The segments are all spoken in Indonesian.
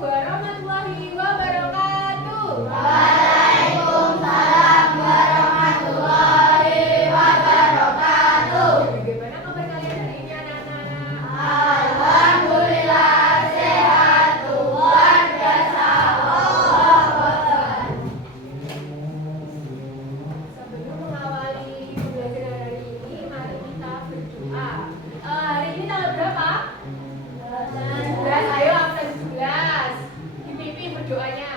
warahmatullahi wabarakatuh. Waalaikumsalam warahmatullahi wabarakatuh. Bagaimana kabar kalian hari ini anak-anak? Alhamdulillah sehat, luar biasa. Sebelum mengawali pembelajaran hari ini, mari kita berdoa. Hari ini tanggal berapa? 17. Ayo absen 17. Dipimpin berdoanya.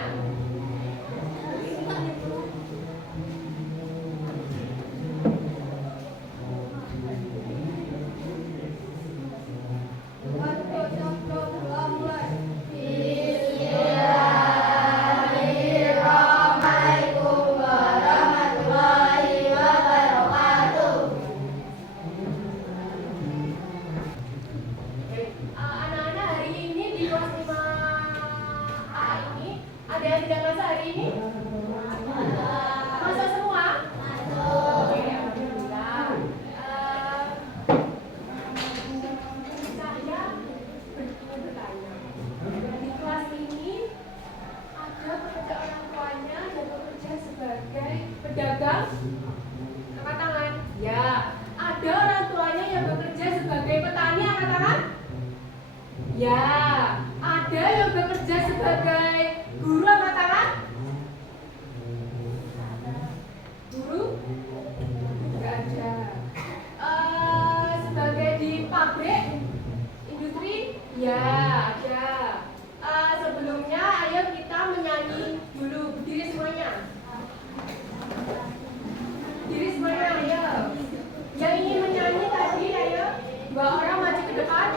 Bismillahirrahmanirrahim warahmatullahi wabarakatuh. Anak-anak hari ini di kelas 5A ini ada yang tidak masuk hari ini? Masuk semua? Oke, alhamdulillah. Saya bertanya, di kelas ini ada pekerja orang tuanya yang bekerja sebagai pedagang? Angkat tangan. Ya. Ada orang tuanya yang bekerja sebagai petani? Angkat tangan. Ya. Ada yang bekerja sebagai guru? Angkat tangan. Guru? Enggak ada. Sebagai di pabrik? Industri? Ya, ada. Sebelumnya ayo kita menyanyi dulu. Berdiri semuanya. Berdiri semuanya, ayo. Yang ingin menyanyi tadi, ayo. 2 orang maju ke depan.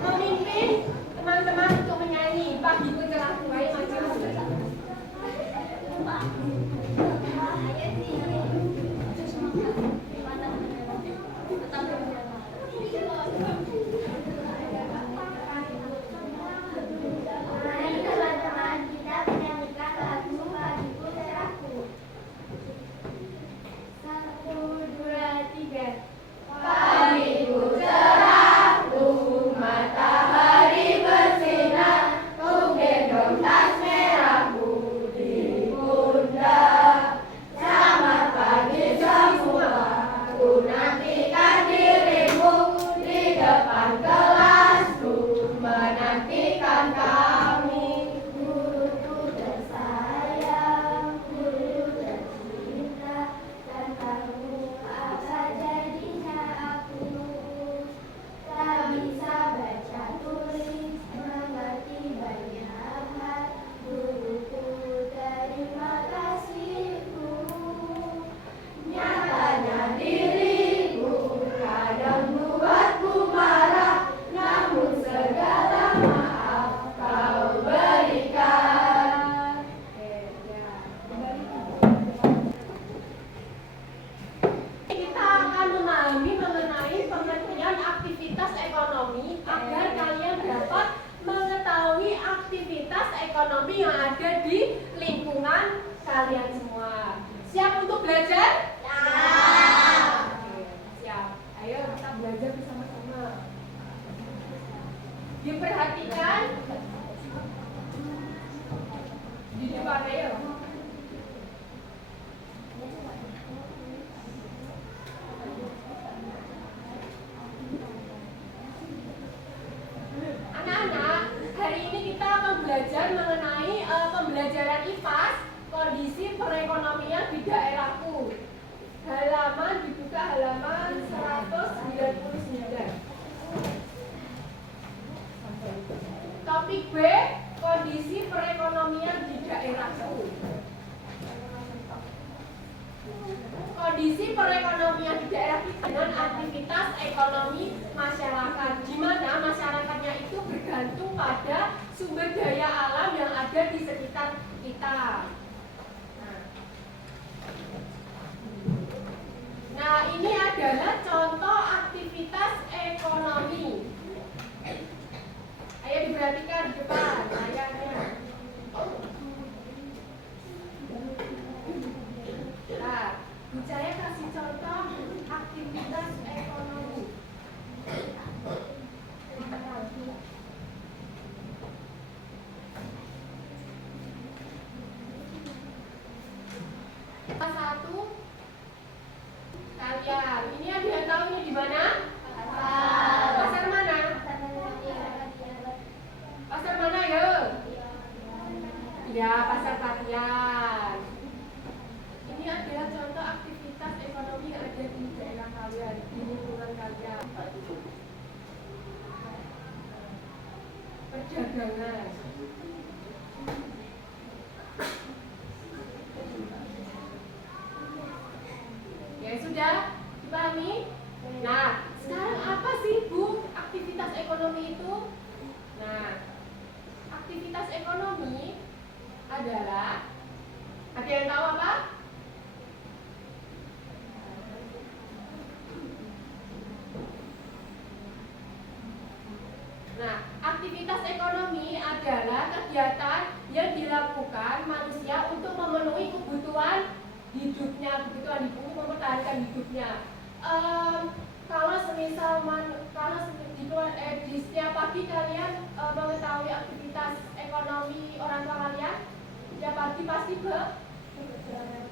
Memimpin teman-teman untuk menyanyi. Pagi pun cerah, baik maju. Mari teman-teman kita menyanyikan lagu Pagiku Cerahku. 1, 2, 3. Pagiku cerahku, matahari bersinar, ku gendong tas merahku di pundak. Selamat pagi semua, ku nantikan dirimu di depan kelasku, menantikan kami. Guruku tersayang, guru tercinta, dan kamu apa jadinya aku? Tak bisa baca tulis, mengerti banyak hal, guruku terima kasihku. Nyatanya diriku kadang buatku marah, namun segala maaf kau berikan. Kita akan memahami mengenai pengertian aktivitas ekonomi agar kalian dapat mengetahui aktivitas ekonomi yang ada di lingkungan kalian semua. Siap untuk belajar? Oke, siap. Ayo kita belajar bersama-sama. Diperhatikan di depan, ayo. Anak-anak, hari ini kita akan belajar mengenai pembelajaran IPAS, kondisi perekonomian di daerahku. Halaman dibuka halaman 199. Topik B, kondisi perekonomian di daerahku. Kondisi perekonomian di daerah kita dengan aktivitas ekonomi masyarakat, di mana masyarakatnya itu bergantung pada sumber daya alam yang ada di sekitar kita. Nah, ini adalah contoh aktivitas ekonomi. Ayo diperhatikan di depan layarnya. Nah, saya kasih contoh aktivitas ekonomi. perdagangan. Ya sudah dipahami? Nah, sekarang apa sih Bu aktivitas ekonomi itu? Nah, aktivitas ekonomi adalah, ada yang tahu apa? Nah, aktivitas ekonomi adalah kegiatan yang dilakukan manusia untuk memenuhi kebutuhan hidupnya, kebutuhan hidup, mempertahankan hidupnya. Kalau semisal di setiap pagi kalian mengetahui aktivitas ekonomi orang tua kalian, setiap pagi pasti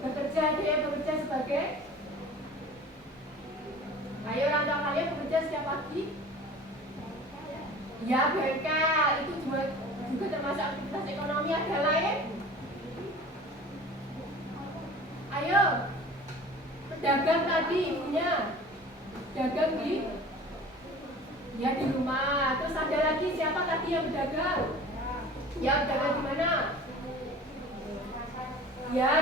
bekerja, dia bekerja sebagai, ayo orang tua kalian bekerja setiap pagi. Ya, bengkel itu juga termasuk aktivitas ekonomi. Ada lain? Ayo, pedagang tadi ibunya dagang di rumah. Terus ada lagi siapa tadi yang berdagang? Ya, berdagang di mana? Ya,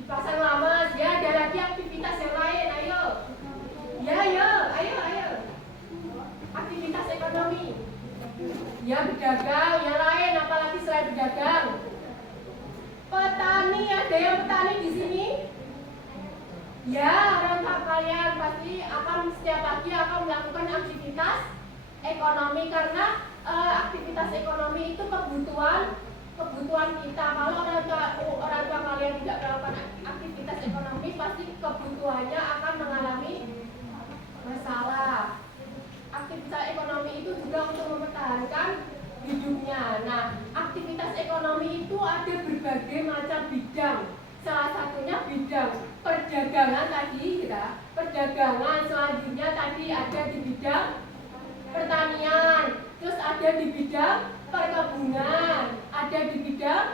di pasar lama. Ya, ada lagi aktivitas yang lain. Ayo. Ya, ayo. Aktivitas ekonomi. Ya, berdagang, yang lain apalagi selain berdagang? Petani, ada yang petani di sini? Ya, orang tua kalian pasti akan setiap pagi akan melakukan aktivitas ekonomi karena aktivitas ekonomi itu kebutuhan kita. Kalau orang tua kalian tidak melakukan aktivitas ekonomi, pasti kebutuhannya akan mengalami masalah. Aktivitas ekonomi itu juga untuk mempertahankan hidupnya. Nah, aktivitas ekonomi itu ada berbagai macam bidang. Salah satunya bidang perdagangan tadi, ya. Perdagangan, selanjutnya tadi ada di bidang pertanian, terus ada di bidang perkebunan, ada di bidang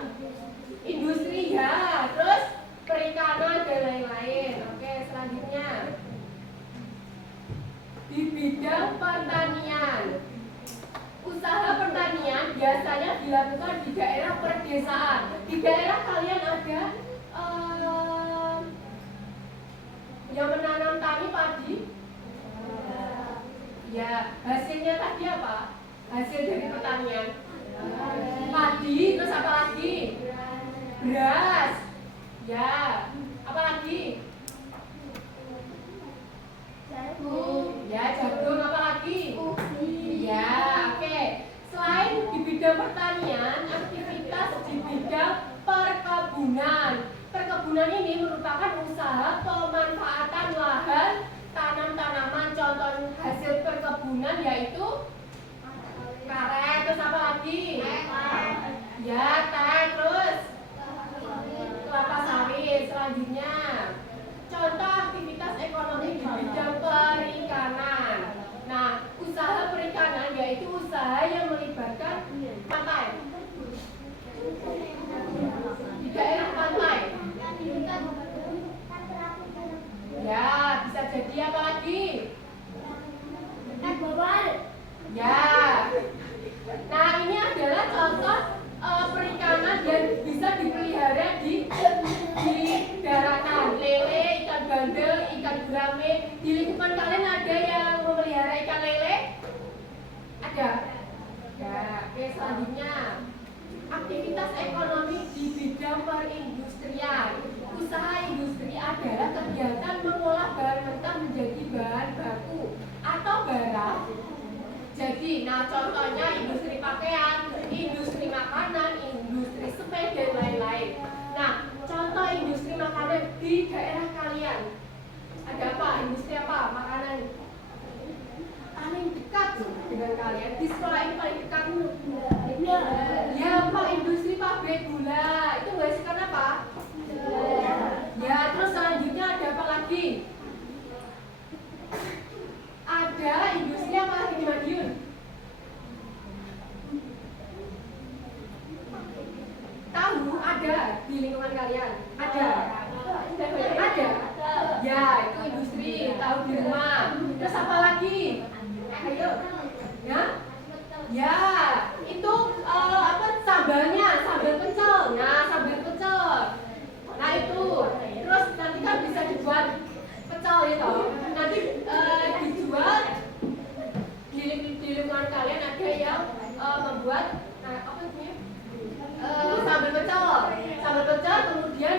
industri, ya, terus perikanan dan lain-lain. Oke, selanjutnya di bidang pertanian. Usaha pertanian biasanya dilakukan di daerah perdesaan. Di daerah kalian ada yang menanam tani padi? Ya, hasilnya tadi apa? Hasil dari pertanian padi, terus apa lagi? Beras. Ya, apa lagi? Ya, jagung, apa lagi? Ya, oke. Selain di bidang pertanian, aktivitas di bidang perkebunan. Perkebunan ini merupakan usaha pemanfaatan lahan tanam-tanaman. Contoh hasil perkebunan yaitu karet, terus apa lagi? Ya, teh, terus kelapa sawit. Selanjutnya, contoh aktivitas ekonomi di bidang perikanan. Nah, usaha perikanan yaitu usaha yang melibatkan pantai. Di daerah pantai. Ya, bisa jadi apa lagi? Ya. Nah, ini adalah contoh perikanan yang bisa dipelihara di daratan. Lele, ikan bandeng, ikan gurame. Di lingkungan kalian ada yang memelihara ikan lele? Ada? Ya, oke, selanjutnya aktivitas ekonomi di bidang perindustrian. Usaha industri adalah kegiatan mengolah bahan mentah menjadi bahan baku atau barang. Jadi, nah contohnya industri pakaian, industri makanan, industri sepeda dan lain-lain. Nah, contoh industri makanan di daerah kalian ada apa? Industri apa? Makanan paling dekat dengan kalian di sekolah ini paling dekat. Ya, Pak, industri pabrik gula itu menghasilkan apa? Ya, terus selanjutnya ada apa lagi? Ada industri apa lagi di Madiun? Tahu? Ada di lingkungan kalian? Ada? Ada? Ya, itu industri tahu di rumah. Terus apa lagi? Ayo. Ya? Ya, itu Sambal pecel. Sambal pecel kemudian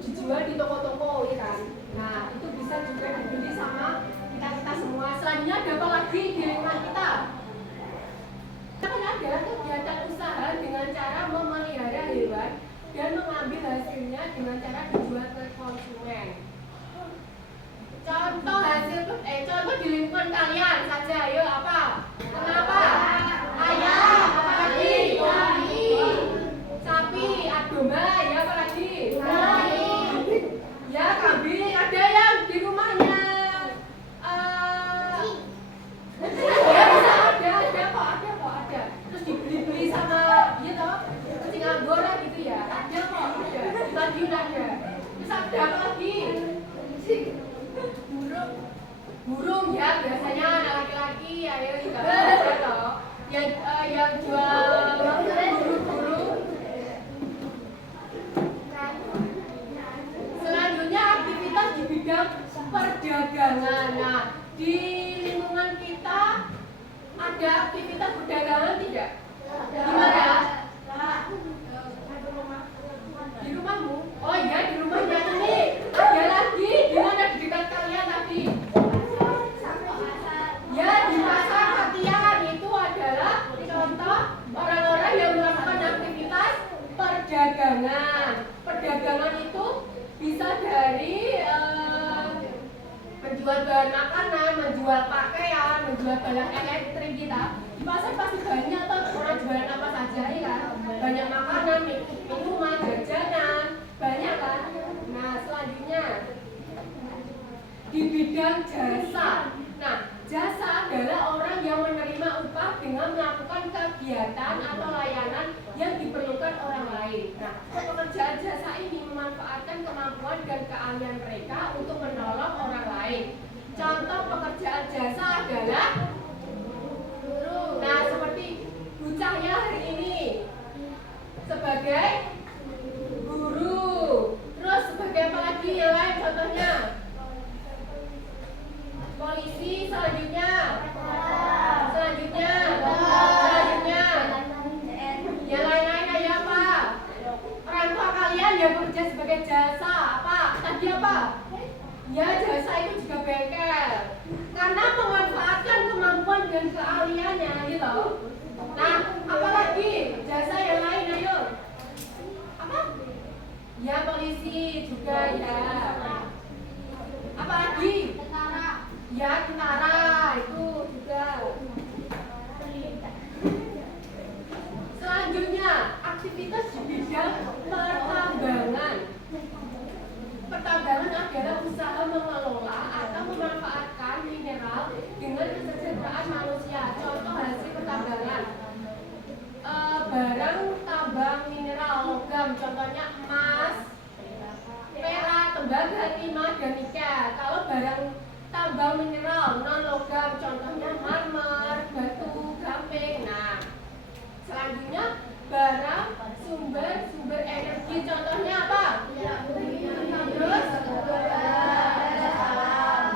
dijual di toko-toko, ya kan? Nah, itu bisa juga dibeli sama kita semua. Selanjutnya ada apa lagi di lingkungan kita? Kan ada kegiatan usaha dengan cara memelihara hewan dan mengambil hasilnya dengan cara dijual ke konsumen. Contoh contoh di lingkungan kalian saja, ayo apa? Kenapa? Ayam, apa lagi? Sapi, domba, ya apa lagi? Ya kambing, ada yang di rumahnya. Ya bisa ada kok. Terus dibeli sama dia toh, kucing anggora gitu ya. Ada kok, ada. Di Madiun ada. Terus ada apa lagi? Burung ya, biasanya anak laki-laki, ayo juga ada toh. Yang jual burung. Selanjutnya aktivitas di bidang perdagangan. Nah, di lingkungan kita ada aktivitas perdagangan tidak? Gimana? Di rumahmu? Oh iya, di rumahnya ini ada lagi. Di mana di dekat kalian tadi? Ya, di pasar Patian itu adalah contoh orang-orang yang melakukan aktivitas perdagangan. Perdagangan itu bisa dari menjual bahan makanan, menjual pakaian, menjual barang elektrik kita. Di pasar pasti banyak tuh orang jualan apa saja ya kan? Banyak makanan, minuman, jajanan, banyak kan? Nah, selanjutnya di bidang jasa. Nah, jasa adalah orang yang menerima upah dengan melakukan kegiatan atau layanan yang diperlukan orang lain. Nah, pekerjaan jasa ini memanfaatkan kemampuan dan keahlian mereka untuk menolong orang lain. Contoh pekerjaan jasa adalah guru. Nah, seperti Bu Cahya hari ini sebagai guru. Terus sebagai apa lagi yang lain contohnya? Polisi, selanjutnya yang lain-lain kayak apa? Orang tua kalian yang bekerja sebagai jasa apa? Tadi apa? Ya, jasa itu juga bengkel karena memanfaatkan kemampuan dan keahliannya gitu. Nah, apalagi jasa yang lain, ayo. Apa? Ya, polisi juga ya. Apalagi? Ya, tentara itu juga. Selanjutnya, aktivitas di bidang pertambangan. Pertambangan adalah usaha mengelola atau memanfaatkan mineral dengan kesejahteraan manusia. Contoh hasil pertambangan. Barang tambang mineral logam, contohnya emas, perak, tembaga, timah, dan nikel. Kalau barang tambang mineral non logam contohnya marmer, batu, gamping. Nah, selanjutnya barang sumber energi contohnya apa? Terus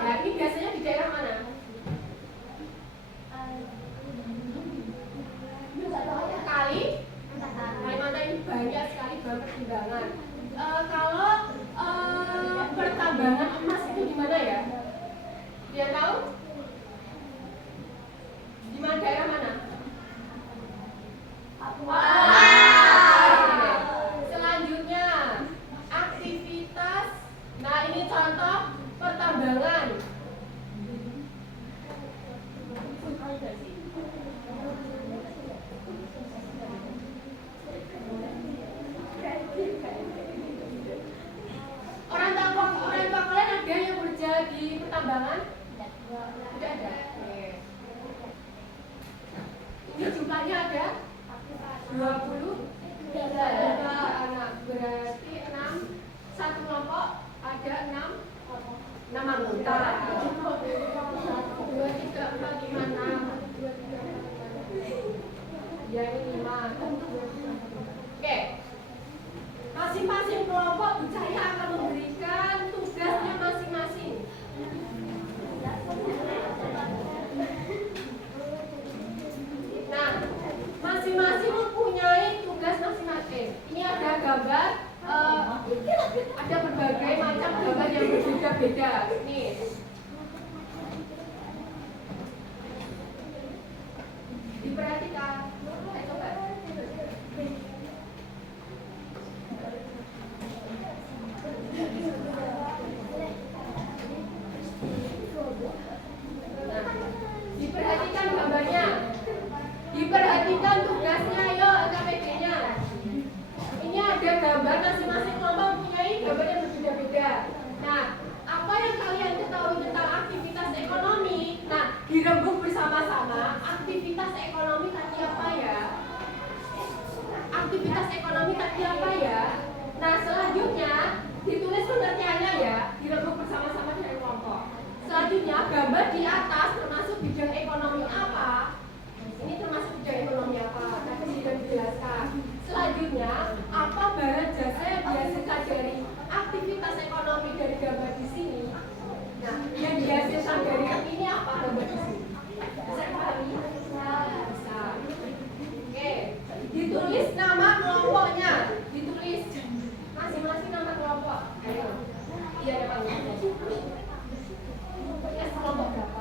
ya, ini biasanya di daerah mana? Kalimantan ini banyak sekali bahan pertimbangan. Kalau pertambangan emas itu di mana ya? Dia tahu? Di mana, daerah mana? Selanjutnya aktivitas. Nah, ini contoh pertambangan. Orang tua kalian ada yang bekerja di pertambangan? Tidak ada. Ini jumlahnya ada 23 anak, berarti 6 satu kelompok ada 6 anggota. 2, 3, 4, 5, 6. Ya, ini 5. Oke. Masing-masing kelompok Bu Cahya akan memberikan tugasnya masing-masing. Nah, masing-masing mempunyai beda-beda. Nih. Diperhatikan. Coba. Diperhatikan gambarnya. Diperhatikan tugasnya, ayo KPD-nya. Ini ada gambar, masing-masing kelompok mempunyai gambar yang berbeda-beda. Nah, apa yang kalian ketahui tentang aktivitas ekonomi? Nah, dirembuk bersama-sama. Aktivitas ekonomi tadi apa ya? Aktivitas ekonomi tadi apa ya? Nah, selanjutnya ditulis pengertiannya ya, dirembuk bersama-sama dari kelompok. Selanjutnya, gambar di atas termasuk bidang ekonomi apa? Ini termasuk bidang ekonomi apa? Tadi sudah dijelaskan. Selanjutnya, apa barang jasa yang dihasilkan dari aktivitas ekonomi dari gambar di sini? Nah, yang dihasilkan dari ini apa gambar di sini? Bisa dipahami? Bisa. Oke, ditulis nama kelompoknya. Ditulis masing-masing nama kelompok. Ayo. Iya, ada panggilan. Ya, kelompok berapa?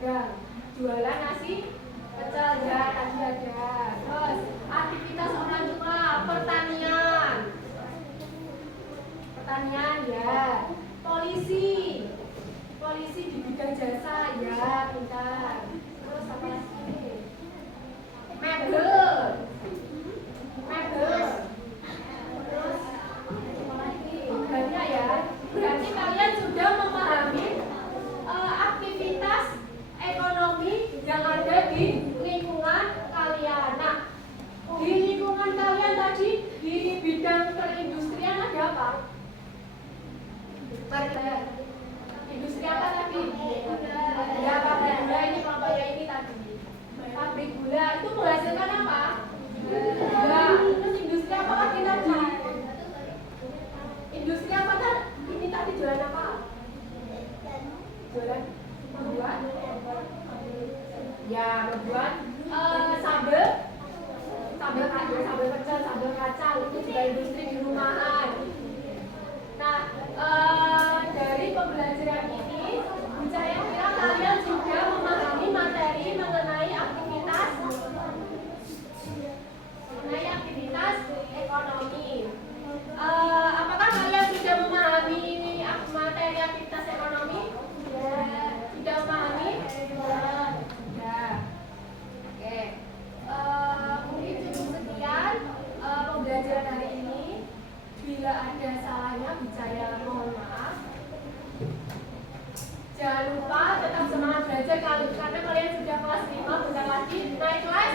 berdagang. Jualan nasi pecel ya, tadi ada. Terus aktivitas orang tua pertanian. Pertanian ya. Polisi di bidang jasa ya, pintar. Terus apa lagi? Mebel. Terus apa lagi? Banyak ya. Berarti kalian sudah memahami aktivitas ekonomi yang ada di lingkungan kalian. Nah, di lingkungan kalian tadi di bidang perindustrian ada apa? Industri apa tadi? Ya, pabrik gula ini kelompoknya ini tadi. Pabrik gula itu menghasilkan apa? Gula. Terus industri apa lagi tadi? Industri apa tadi? Ini tadi jualan apa? Jualan membuat? Ya, membuat sambal pecel, sambal kacang. Itu juga industri di rumahan. Nah, dari pembelajaran ini, saya kira kalian juga memahami materi mengenai aktivitas ekonomi. Apakah kalian sudah memahami materi aktivitas ekonomi? Sudah memahami? Ya. Oke. Mungkin cukup sekian pembelajaran hari ini. Bila ada salahnya, saya mohon maaf. Jangan lupa tetap semangat belajar karena kalian sudah kelas 5, bentar lagi naik kelas